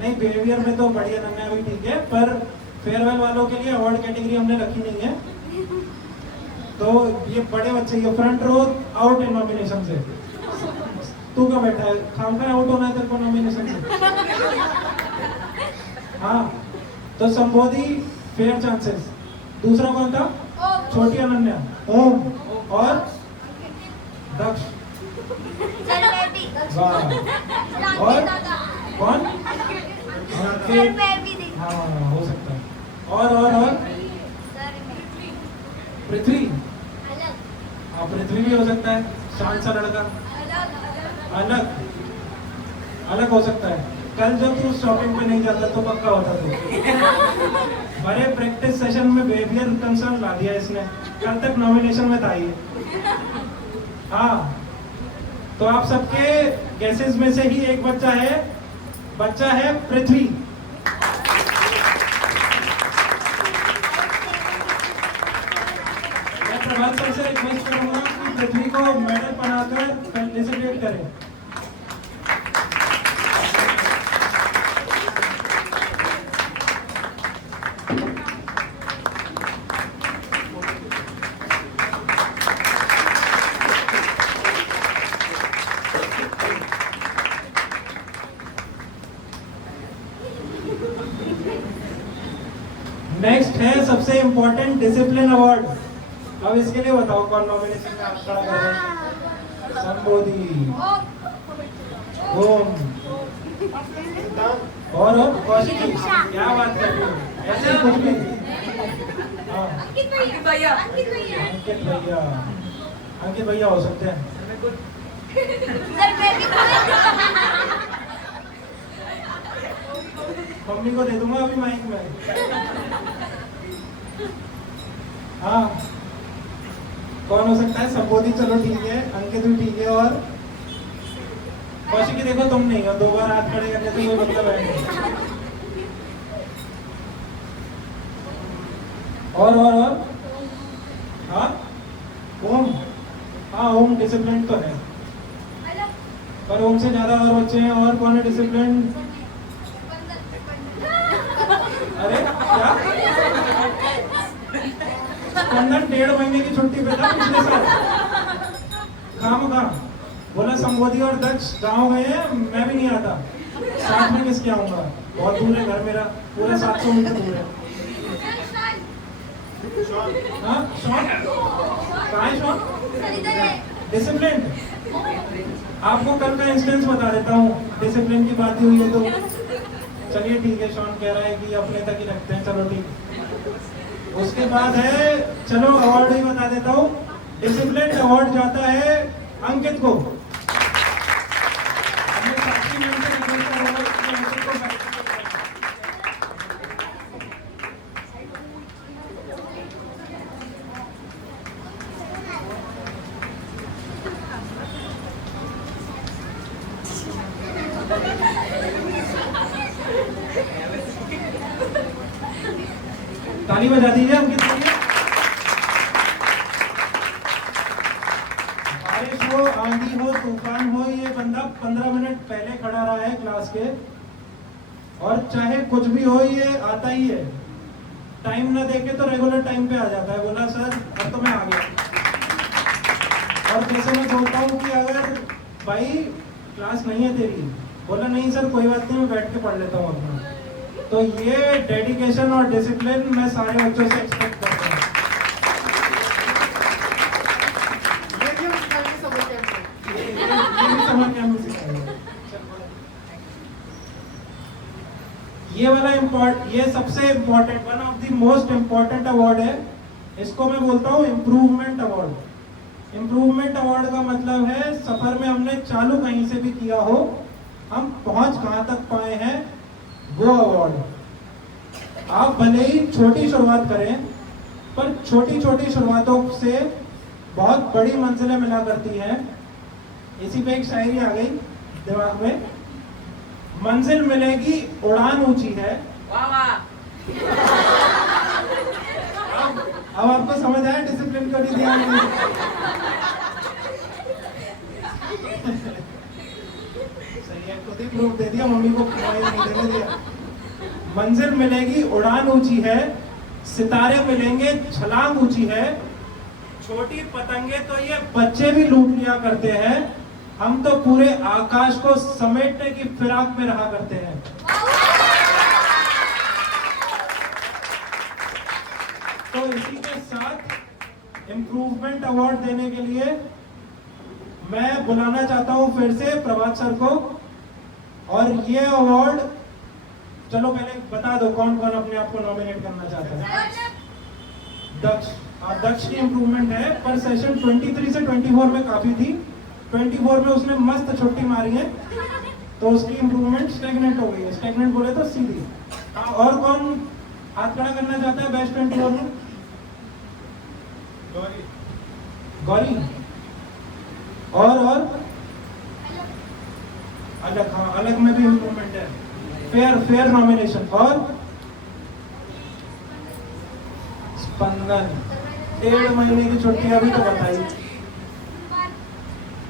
नहीं, बिहेवियर में तो बड़ी अनन्या भी ठीक है, पर फेयरवेल वालों के लिए अवार्ड कैटेगरी हमने रखी नहीं है। तो ये बड़े बच्चे, ये फ्रंट रो आउट है नॉमिनेशन से। तू क्या बैठा है, खामखा आउट होना है तेरे को नॉमिनेशन से। हाँ, तो संबोधि फेयर चांसेस। दूसरा कौन था? छोटी अनन्या, ओम और दक्ष। वाह, और कौन? हाँ, हो सकता है। और पृथ्वी। हाँ, पृथ्वी भी हो सकता है, शांत सा लड़का। अलग हो सकता है। कल जब तू शॉपिंग पे नहीं जाता तो पक्का होता तू। बड़े प्रैक्टिस सेशन में बिहेवियर कंसर्न ला दिया इसने, कल तक नॉमिनेशन में था ये। हाँ, तो आप सबके गैसेस में से ही एक बच्चा है पृथ्वी। मैं प्रभात सर से रिक्वेस्ट करूंगा कि पृथ्वी को मेडल बनाकर फेलिसिटेट करें। नेक्स्ट है सबसे इंपॉर्टेंट डिसिप्लिन अवार्ड। अब इसके लिए बताओ कौन नॉमिनेशन में आप खड़ा कर रहे हैं? संबोधि, ओम और कौशिकी। क्या बात कर रहे हो, ऐसे कुछ भी? हाँ, अंकित भैया। अंकित भैया हो सकते हैं। मम्मी को दे दूंगा अभी माइक में। हाँ, कौन हो सकता है? संबोधित, चलो ठीक है, अंकित भी ठीक है, और कौशिकी देखो तुम नहीं हो, 2 बार हाथ खड़े करने से कोई मतलब है नहीं। और हाँ, ओम, हाँ ओम डिसिप्लिन तो है, पर ओम से ज्यादा और बच्चे हैं। और कौन है डिसिप्लिन? अरे क्या? स्पंदन 1.5 महीने की छुट्टी पे था पिछले साल, खामखा बोला संबोधि और दक्ष गाँव गए हैं, मैं भी नहीं आता, साथ में किसके आऊंगा, बहुत दूर है घर मेरा, पूरे 700 मीटर दूर है। हाँ शॉन, कहाँ है शॉन? डिसिप्लिन, आपको कल का इंस्टेंस बता देता हूँ, डिसिप्लिन की बात ही हुई है तो चलिए ठीक है, शॉन कह रहा है कि अपने तक ही रखते हैं, चलो ठीक। उसके बाद है, चलो अवार्ड ही बता देता हूँ, डिसिप्लिन अवार्ड जाता है अंकित को। हमने साक्षी मैम से रिक्वेस्ट किया है कि अंकित को ताली बजा दीजिए अंकित के लिए। बारिश हो, आंधी हो, तूफान हो, ये बंदा 15 मिनट पहले खड़ा रहा है क्लास के, और चाहे कुछ भी हो ये आता ही है, टाइम ना देके तो रेगुलर टाइम पे आ जाता है। बोला सर अब तो मैं आ गया। और जैसे मैं बोलता हूँ कि अगर भाई क्लास नहीं है तेरी, बोला नहीं सर कोई बात नहीं, मैं बैठ के पढ़ लेता हूँ अपना। तो ये डेडिकेशन और डिसिप्लिन मैं सारे बच्चों से एक्सपेक्ट करता हूँ। ये भी हम सिखाएंगे समर कैंप में। ये भी समझ के हम सिखाएंगे। ये वाला ये सबसे important, one of the most important award है, इसको मैं बोलता हूँ इम्प्रूवमेंट अवार्ड। इम्प्रूवमेंट अवार्ड का मतलब है सफर में हमने चालू कहीं से भी किया हो, हम पहुंच कहां तक पाए हैं, वो अवार्ड। आप भले ही छोटी शुरुआत करें, पर छोटी छोटी शुरुआतों से बहुत बड़ी मंजिलें मिला करती हैं। इसी पे एक शायरी आ गई दिमाग में, मंजिल मिलेगी उड़ान ऊंची है। अब आपको समझ आया डिसिप्लिन क्यों नहीं दिया मैंने? सही है, खुद ही प्रूफ दे दिया, मम्मी को नहीं देने दिया। मंजिल मिलेगी उड़ान ऊंची है, सितारे मिलेंगे छलांग ऊंची है, छोटी पतंगे तो ये बच्चे भी लूट लिया करते हैं, हम तो पूरे आकाश को समेटने की फिराक में रहा करते हैं। तो इसी के साथ इम्प्रूवमेंट अवार्ड देने के लिए मैं बुलाना चाहता हूं फिर से प्रभात सर को। और ये अवार्ड, चलो पहले बता दो कौन कौन अपने आप को नॉमिनेट करना चाहता है। दक्ष, दक्ष की इम्प्रूवमेंट है, पर सेशन 23 से 24 में काफी थी, 24 में उसने मस्त छुट्टी मारी है, तो उसकी इम्प्रूवमेंट स्टेगनेंट हो गई है। स्टेगनेंट बोले तो सीधी। और कौन हाथ खड़ा करना चाहता है बेस्ट 24 में? गौरी। और अलग, हाँ अलग में भी इम्प्रूवमेंट है, फेयर नॉमिनेशन। और स्पंदन 1.5 महीने की छुट्टी अभी तो बताई।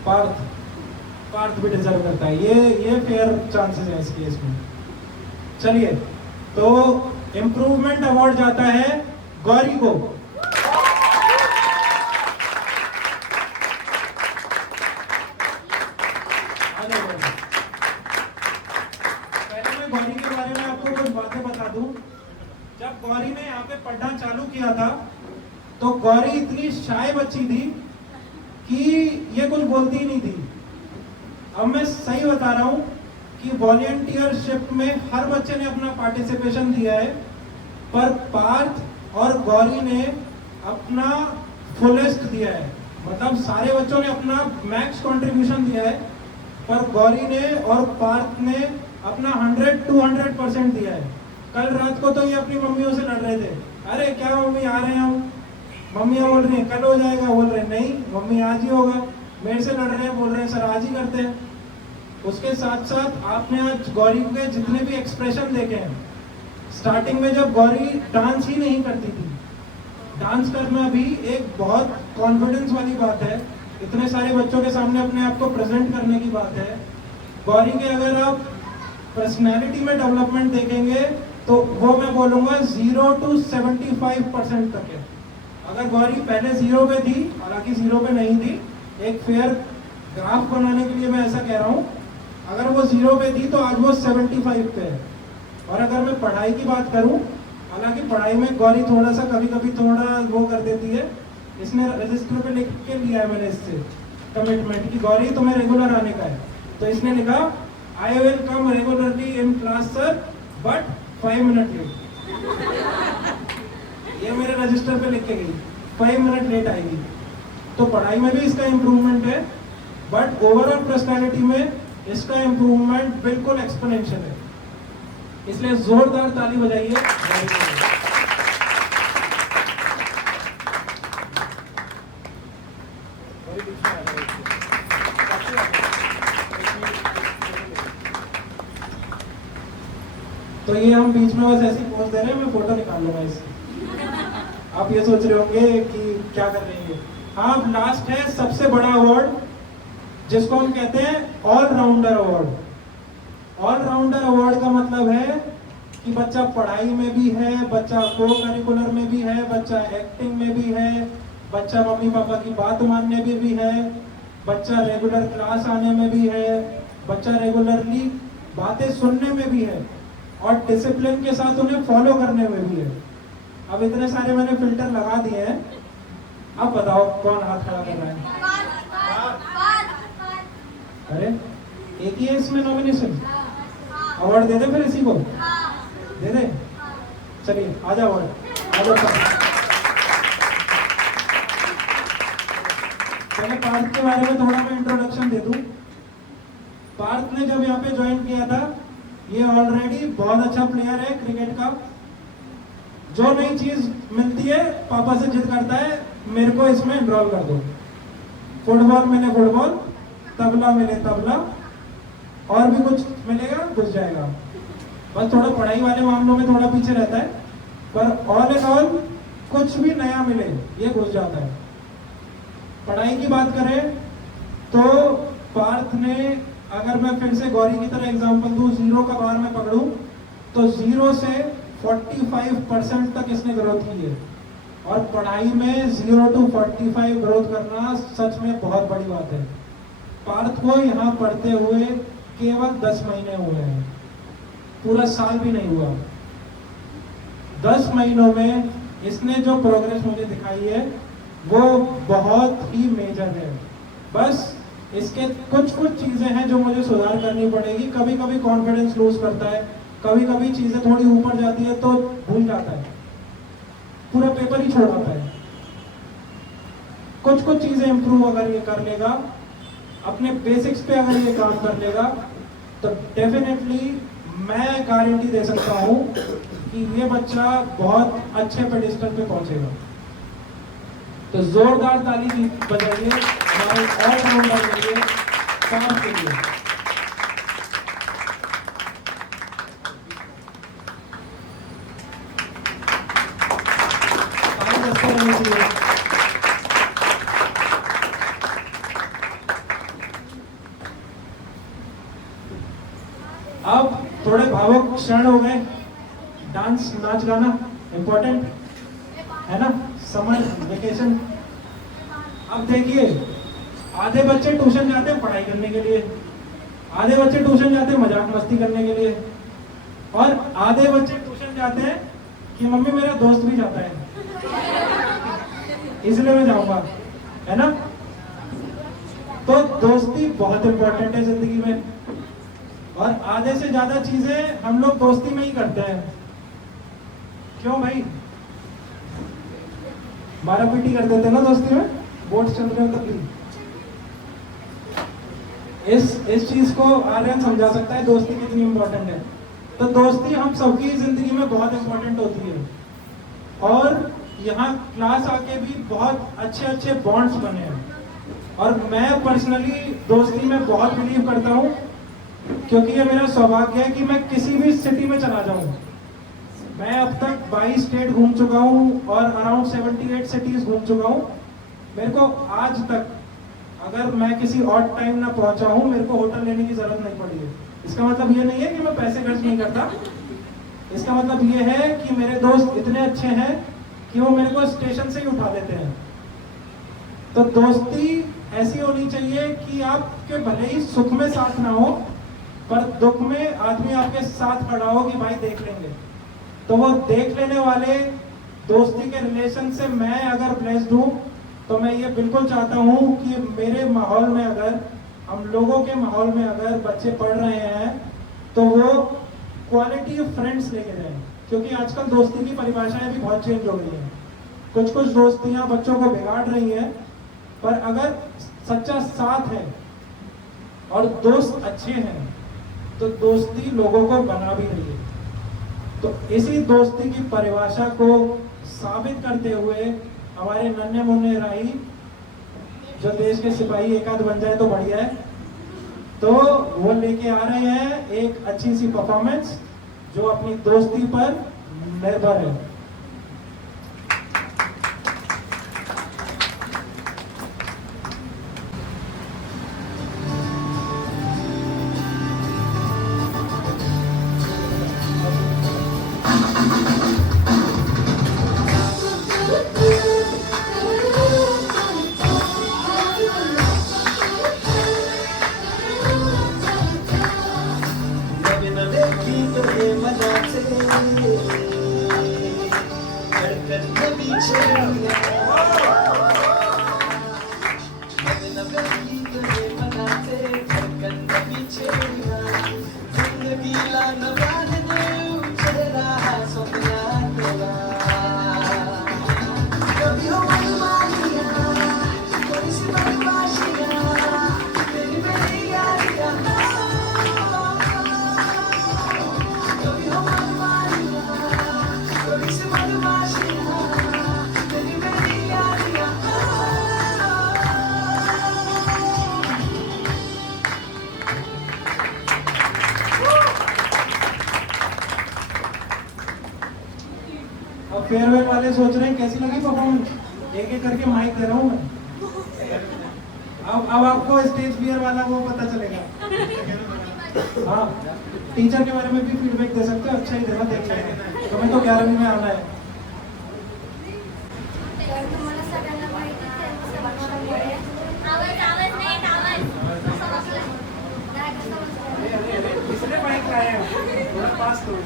पार्थ भी डिजर्व करता है, ये फेयर चांसेस है इस केस में। चलिए, तो इम्प्रूवमेंट अवार्ड जाता है गौरी को। पहले मैं गौरी के बारे में आपको कुछ बातें बता दूं। जब गौरी ने यहाँ पे पढ़ना चालू किया था, तो गौरी इतनी शाय बच्ची थी कि ये कुछ बोलती ही नहीं थी। अब मैं सही बता रहा हूँ कि वॉलंटियरशिप में हर बच्चे ने अपना पार्टिसिपेशन दिया है, पर पार्थ और गौरी ने अपना फुलेस्ट दिया है। मतलब सारे बच्चों ने अपना मैक्स कंट्रीब्यूशन दिया है, पर गौरी ने और पार्थ ने अपना 100-200% दिया है। कल रात को तो ये अपनी मम्मियों से लड़ रहे थे, अरे क्या मम्मी आ रहे हैं हम, मम्मी बोल रही है कल हो जाएगा, बोल रहे नहीं मम्मी आज ही होगा, मेरे से लड़ रहे हैं, बोल रहे हैं सर आज ही करते हैं। उसके साथ साथ आपने आज गौरी के जितने भी एक्सप्रेशन देखे हैं, स्टार्टिंग में जब गौरी डांस ही नहीं करती थी, डांस करना भी एक बहुत कॉन्फिडेंस वाली बात है, इतने सारे बच्चों के सामने अपने आप को प्रेजेंट करने की बात है। गौरी के अगर आप पर्सनैलिटी में डेवलपमेंट देखेंगे तो वो मैं बोलूँगा 0 to 75% तक है। अगर गौरी पहले 0 पे थी, हालांकि 0 पे नहीं थी, एक फेयर ग्राफ बनाने के लिए मैं ऐसा कह रहा हूँ, अगर वो 0 पे थी तो आज वो 75 पे है। और अगर मैं पढ़ाई की बात करूँ, हालांकि पढ़ाई में गौरी थोड़ा सा कभी कभी थोड़ा वो कर देती है, इसने रजिस्टर पे लिख के लिया है मैंने इससे कमिटमेंट कि गौरी तुम्हें रेगुलर आने का है, तो इसने लिखा I will come regularly in class sir but 5 minute late. ये मेरे रजिस्टर पे लिख के गई 5 मिनट लेट आएगी। तो पढ़ाई में भी इसका इम्प्रूवमेंट है, बट ओवरऑल पर्सनालिटी में इसका इम्प्रूवमेंट बिल्कुल एक्सपोनेंशियल है, इसलिए जोरदार ताली बजाइए। तो ये हम बीच में बस ऐसी पोज दे रहे हैं, मैं फोटो निकाल लूंगा इससे। आप ये सोच रहे होंगे कि क्या कर रहे हैं। हाँ, लास्ट है सबसे बड़ा अवार्ड, जिसको हम कहते हैं ऑलराउंडर अवार्ड। ऑलराउंडर अवार्ड का मतलब है कि बच्चा पढ़ाई में भी है, बच्चा को करिकुलर में भी है, बच्चा एक्टिंग में भी है, बच्चा मम्मी पापा की बात मानने में भी है, बच्चा रेगुलर क्लास आने में भी है, बच्चा रेगुलरली बातें सुनने में भी है, और डिसिप्लिन के साथ उन्हें फॉलो करने में भी है। अब इतने सारे मैंने फिल्टर लगा दिए हैं, अब बताओ कौन हाथ खड़ा कर रहा है? अरे एक ही है इसमें नॉमिनेशन, अवार्ड दे दे फिर इसी को, दे दे। चलिए आ जाओ अवार्ड, आ जाओ। पहले पार्थ के बारे में थोड़ा मैं इंट्रोडक्शन दे दूं। पार्थ ने जब यहाँ पे ज्वाइन किया था, ये ऑलरेडी बहुत अच्छा प्लेयर है क्रिकेट का। जो नई चीज मिलती है पापा से जिद करता है मेरे को इसमें एनरोल कर दो। फुटबॉल मिले फुटबॉल, तबला मिले तबला, और भी कुछ मिलेगा घुस जाएगा। बस थोड़ा पढ़ाई वाले मामलों में थोड़ा पीछे रहता है, पर ऑल इन ऑल कुछ भी नया मिले ये घुस जाता है। पढ़ाई की बात करें तो पार्थ ने, अगर मैं फिर से गौरी की तरह एग्जांपल दूं, 0 का बार में पकड़ूं तो 0 से 45% तक इसने ग्रोथ की है। और पढ़ाई में 0 to 45 ग्रोथ करना सच में बहुत बड़ी बात है। पार्थ को यहाँ पढ़ते हुए केवल 10 महीने हुए हैं, पूरा साल भी नहीं हुआ। 10 महीनों में इसने जो प्रोग्रेस मुझे दिखाई है वो बहुत ही मेजर है। बस इसके कुछ चीजें हैं जो मुझे सुधार करनी पड़ेगी। कभी कभी कॉन्फिडेंस लूज करता है, कभी कभी चीजें थोड़ी ऊपर जाती है तो भूल जाता है, पूरा पेपर ही छोड़ आता है। कुछ चीजें इंप्रूव अगर ये कर लेगा, अपने बेसिक्स पे अगर ये काम कर लेगा, तो डेफिनेटली मैं गारंटी दे सकता हूँ कि ये बच्चा बहुत अच्छे पेडिस्टल पे पहुंचेगा। तो जोरदार ताली बजाइए हमारे ऑलराउंडर के लिए, काम के लिए। अब थोड़े भावुक क्षण हो गए, डांस नाच गाना इम्पोर्टेंट है ना, समर वेकेशन। अब देखिए, आधे बच्चे ट्यूशन जाते हैं पढ़ाई करने के लिए, आधे बच्चे ट्यूशन जाते हैं मजाक मस्ती करने के लिए, और आधे बच्चे ट्यूशन जाते हैं कि मम्मी मेरा दोस्त भी जाता है इसलिए मैं जाऊंगा, है ना। तो दोस्ती बहुत इंपॉर्टेंट है जिंदगी में, और आधे से ज्यादा चीजें हम लोग दोस्ती में ही करते हैं। क्यों भाई, मारा पीटी कर देते ना दोस्ती में, बोर्ड चल रहे हो तब भी। इस चीज को आर्यन समझा सकता है दोस्ती कितनी इंपॉर्टेंट है। तो दोस्ती हम सबकी जिंदगी में बहुत इंपॉर्टेंट होती है, और यहाँ क्लास आके भी बहुत अच्छे अच्छे बॉन्ड्स बने हैं। और मैं पर्सनली दोस्ती में बहुत बिलीव करता हूँ, क्योंकि ये मेरा सौभाग्य है कि मैं किसी भी सिटी में चला जाऊँ। मैं अब तक 22 स्टेट घूम चुका हूँ और अराउंड 78 सिटीज़ घूम चुका हूँ। मेरे को आज तक अगर मैं किसी और टाइम ना पहुँचा हूँ, मेरे को होटल लेने की ज़रूरत नहीं पड़ी है। इसका मतलब ये नहीं है कि मैं पैसे खर्च नहीं करता। इसका मतलब ये है कि मेरे दोस्त इतने अच्छे हैं कि वो मेरे को स्टेशन से ही उठा देते हैं। तो दोस्ती ऐसी होनी चाहिए कि आपके भले ही सुख में साथ ना हो, पर दुख में आदमी आपके साथ खड़ा हो कि भाई देख लेंगे। तो वो देख लेने वाले दोस्ती के रिलेशन से मैं अगर ब्लेस्ड हूँ, तो मैं ये बिल्कुल चाहता हूँ कि मेरे माहौल में, अगर हम लोगों के माहौल में अगर बच्चे पढ़ रहे हैं, तो वो क्वालिटी ऑफ फ्रेंड्स लेके जाएं। क्योंकि आजकल दोस्ती की परिभाषाएं भी बहुत चेंज हो गई हैं। कुछ कुछ दोस्तियां बच्चों को बिगाड़ रही हैं, पर अगर सच्चा साथ है और दोस्त अच्छे हैं, तो दोस्ती लोगों को बना भी रही है। तो इसी दोस्ती की परिभाषा को साबित करते हुए हमारे नन्हे मुन्ने राही, जो देश के सिपाही एक आध बन जाए तो बढ़िया है, तो वो लेके आ रहे हैं एक अच्छी सी परफॉर्मेंस जो अपनी दोस्ती पर निर्भर है। नवे नवे गीत हे मनाचे धडकन नवी छेडिया नवे नवे गीत हे मनाचे धडकन नवी छेडिया जिंदगीला नव्याने देऊ चेहरा हा स्वप्नातला कभी हो मनमानिया कोई सी बदमाशिया तेरी मेरी यारियां कभी हो मनमानिया कोई सी बदमाशिया तेरी मेरी यारियां अब फेयरवेल वाले सोच रहे हैं कैसी लगी परफॉर्मेंस। एक एक करके माइक दे रहा हूँ मैं। अब आपको स्टेज फियर वाला वो पता चलेगा। हाँ, टीचर के बारे में भी फीडबैक दे सकते हो, अच्छा ही देना, देख लेंगे। तुम्हें तो 11वीं में आना है। तर तुम्हाला सगळ्यांना माहितीच आहे कसं बसल्यामुळे आवाज नाही कसं बसलाय नाही कसं बसलाय इसलिए माइक लाए हैं, थोड़ा पास करो।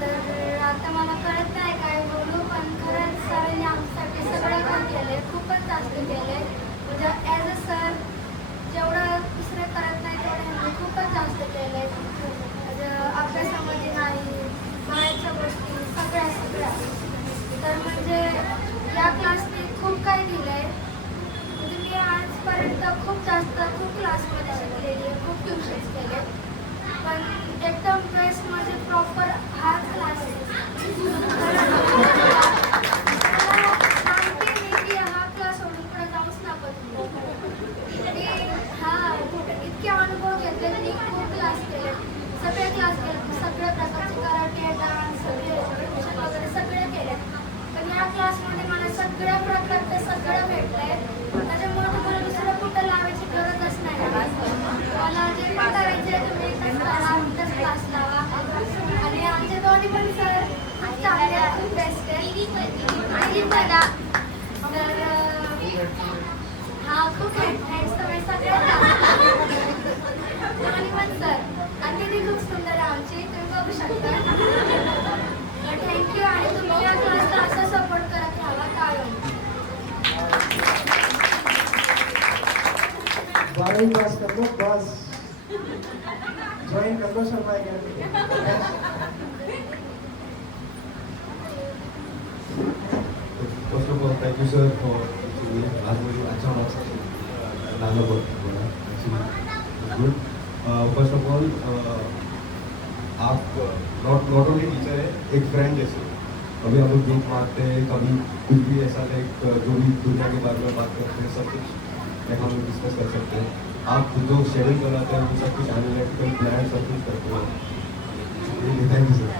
तर आता मला कळत नाही काय बोलू, पण खरंच सरांनी आमच्यासाठी सगळं काम केले, खूपच जास्त केले. म्हणजे ॲज अ सर जेवढं दुसरे करत नाही तेवढं ह्यांनी खूपच जास्त केले. म्हणजे अभ्यासामध्ये नाही, बाहेरच्या गोष्टी सगळ्या. तर म्हणजे या क्लासने खूप काही दिलं आहे. म्हणजे मी आजपर्यंत खूप क्लासमध्ये शिकलेली आहे, खूप ट्युशन्स केले, पण एकदम बेस्ट म्हणजे प्रॉपर हाच क्लास आहे. सांगते मी की हा क्लास सोडून पुढे जाऊच नको तुम्ही. आणि हा इतके अनुभव घेतले, मी खूप क्लास केले, सगळे क्लास केले, सगळ्या प्रकारचे कराटे, डान्स, ट्युशन वगैरे सगळे केले. पण या क्लासमध्ये मला सगळ्या प्रकारचं सगळं भेटलंय. त्याच्यामुळे तुम्हाला दुसरं कुठं लावायची गरजच नाही. मला जे पण करायचे तुम्ही एकच करा, एकच क्लास लावा. आणि आमचे दोन्ही पण सर खूप चांगले आहेत, खूप बेस्ट आहे. आणि मला तर हा खूप थँक्स तुम्ही सगळ्यांना. दोन्ही पण सर अतिथी खूप सुंदर आहे आमची, तुम्ही बघू शकता. थँक्यू. आणि तुम्ही या क्लासला असं सपोर्ट करत राहा कायम. 12वीं पास कर लो, बस ज्वाइन कर लो Sharma academy. First of all, thank you sir for actually आज मुझे अच्छा मार्क्स लाना बोला actually good. First of all आप नॉट ओनली टीचर है, एक फ्रेंड जैसे। कभी हम लोग जोक मारते हैं, कभी कुछ भी ऐसा लाइक जो भी दुनिया के बारे में बात करते हैं, सब कुछ लाइक हम लोग डिस्कस कर सकते हैं। आप जो शेड्यूल बनाते हैं वो सब कुछ एनालिटिकल प्लान सब कुछ करते हो। Thank you sir.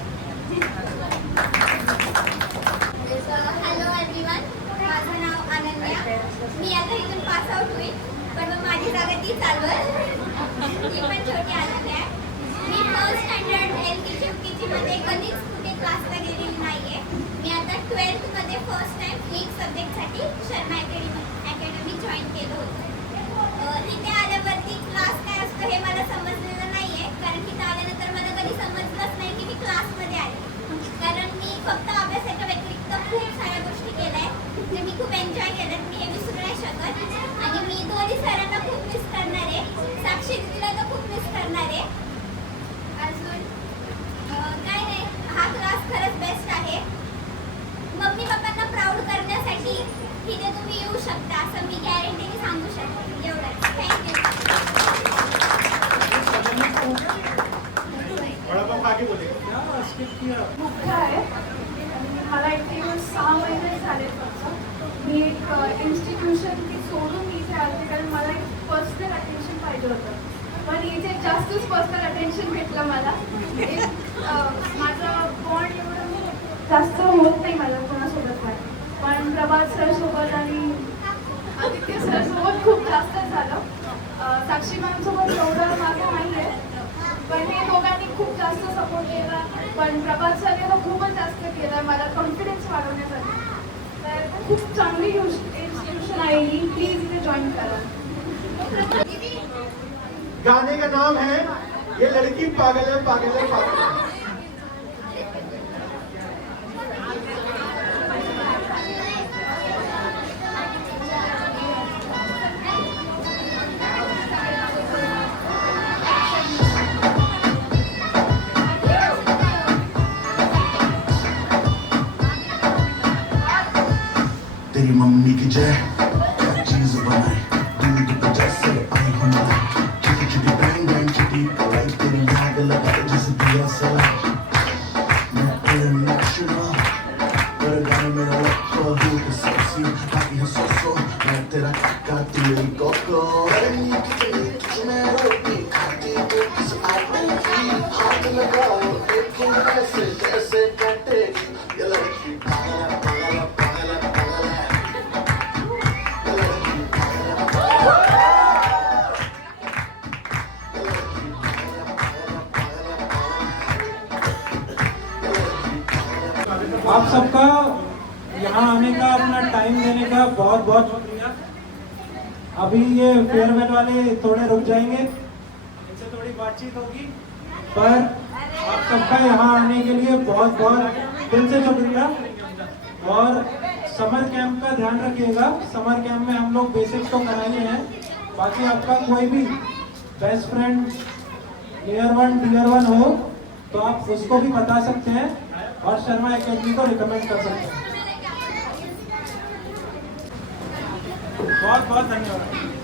Hello everyone, माझं नाव अनन्या. मी आता इथून पास आउट होईल, पण मग माझी जागा ती चालवेल. ती पण छोटी अनन्या आहे. मी फर्स्ट स्टँडर्ड LKG UKG मध्ये कधीच कुठे क्लासला गेलेली नाहीये. मी आता 12th मध्ये फर्स्ट टाइम एक सब्जेक्टसाठी शर्मा अकॅडमी जॉईन केलं होतं. तिथे आल्यावरती क्लास काय असतो हे मला समजलेलं नाहीये, कारण तिथे आल्यानंतर मला कधी समजलंच नाही की मी क्लासमध्ये आले. कारण मी फक्त अभ्यासाच्या व्यतिरिक्त खूप साऱ्या गोष्टी केल्या आहेत, जे मी खूप एन्जॉय केल्यात. मी हे विसरू नाही शकत. आणि मी दोन्ही सरांना खूप मिस करणार आहे. साक्षी दिदीला तर खूप मिस करणार आहे. अजून काय नाही, हा क्लास खरंच बेस्ट आहे. मम्मी पप्पांना प्राऊड करण्यासाठी तिथे तुम्ही येऊ शकता असं मी गॅरंटीने सांगू शकते. एवढंच. थँक्यू. बड़ा बाप आगे बोले. मुख्य आहे आणि मला इथे येऊन 6 महिने झाले फक्त. मी एक इन्स्टिट्यूशन ती सोडून मी इथे आले, कारण मला एक पर्सनल अटेन्शन पाहिजे होतं. पण इथे जास्तच पर्सनल अटेन्शन भेटलं मला. माझं बॉन्ड एवढं जास्त होत नाही मला कोणासोबत नाही, पण प्रभात सर सोबत आणि आदित्य सर सोबत खूप जास्त झालं. साक्षी मॅम सोबत एवढं माझं नाही आहे, पण हे दोघांनी खूप जास्त सपोर्ट केला. पण प्रभात सरने तर खूपच जास्त केलं मला कॉन्फिडन्स वाढवण्यासाठी. तर खूप चांगली इन्स्टिट्यूशन आहे ही. प्लीज इथे जॉईन करा. गाने का नाम है ये लड़की पागल है पागल है पागल है. तेरी मम्मी की जय, क्या चीज बनाए दूध पे जैसे आई हूँ मैं. छोटी छोटी बैंग बैंग छोटी कलाई तेरी आग लगाए जैसे दिया सलाई. मैं इंटरनेशनल पर गाने मेरा लक्को हूँ तो सेक्सी बाकी है सोसो. मैं तेरा काका तू मेरी कोको. गर्मी कितनी तुझमें रोटी खाती तो किस आदमी की हाथ लगाओ एक ऐसे जैसे कटेगी ये लड़की पागल पागल पागल पागल है. आप सबका यहाँ आने का, अपना टाइम देने का बहुत बहुत शुक्रिया. अभी ये फेयरवेल वाले थोड़े रुक जाएंगे, इनसे थोड़ी बातचीत होगी, पर आप सबका यहाँ आने के लिए बहुत बहुत दिल से शुक्रिया. और समर कैंप का ध्यान रखिएगा. समर कैंप में हम लोग बेसिक्स तो कराए हैं, बाकी आपका कोई भी बेस्ट फ्रेंड ईयर 1 टीयर 1 हो तो आप उसको भी बता सकते हैं और शर्मा एकेडमी को रिकमेंड कर सकते हैं. बहुत बहुत धन्यवाद.